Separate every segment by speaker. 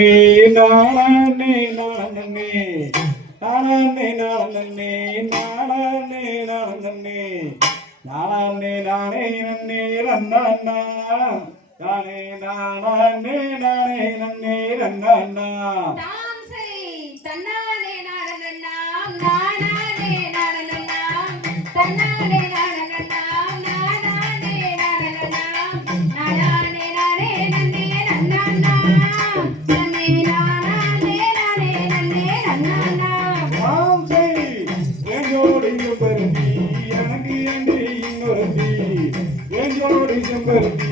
Speaker 1: நானே நானே நானே நானே நானே நானே நானே நானே நன்னே ரண்ணா நானே நானே நானே நன்னே ரண்ணா இன்னொருத்தி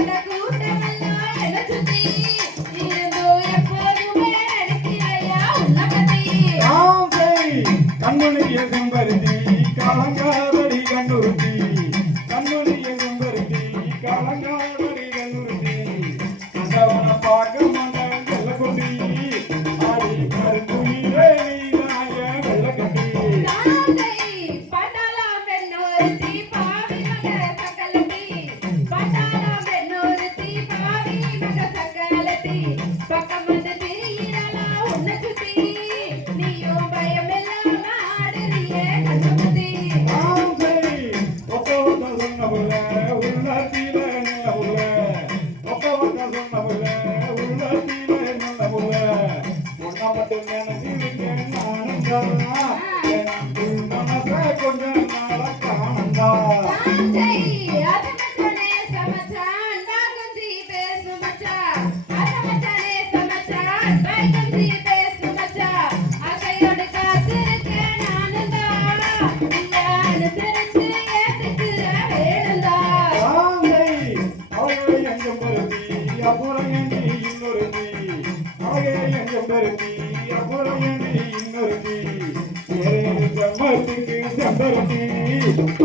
Speaker 1: எனக்கு Guatemala,
Speaker 2: ஒருத்தி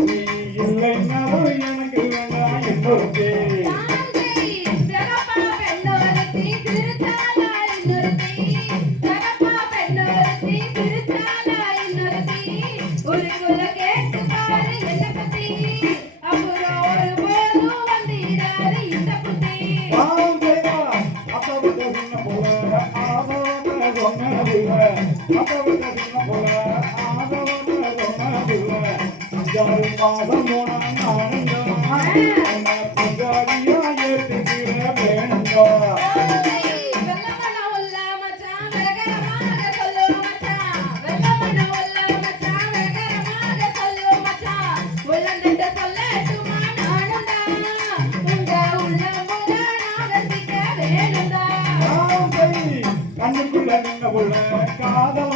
Speaker 2: நீ இல்லைன்னா ஒரு எனக்கு வேண்டாம் இன்னொருத்தி
Speaker 1: அப்போ போல காதல்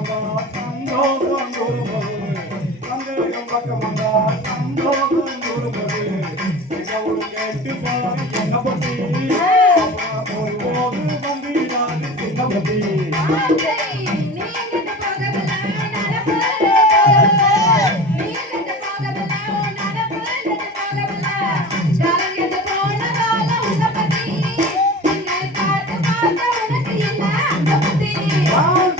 Speaker 1: சந்தோஷம் ஒருபோது சந்தேகம் பக்கம் வந்தா சந்தோஷம் ஒருபோது மிகவும் கேட்டு பாரு என்ன பத்தி ஒருபோது வந்தீராது சின்ன பத்தி
Speaker 2: Oh!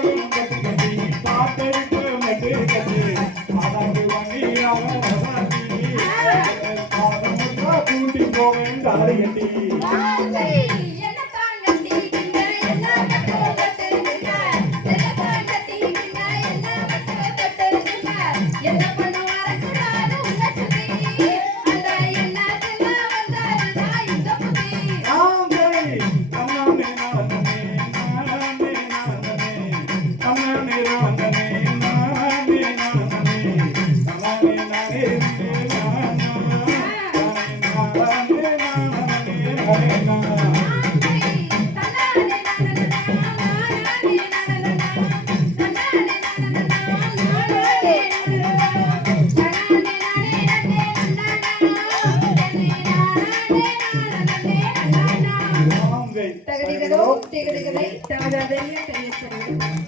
Speaker 2: கட்டி
Speaker 1: பாட்டெடுப்பு கூட்டி போவேன் தாரி
Speaker 2: ಪ್ರತ್ಯೇಕತೆகளை ತಮ್ಮದಾದಲ್ಲಿ ಕಲಿಯುತ್ತದೆ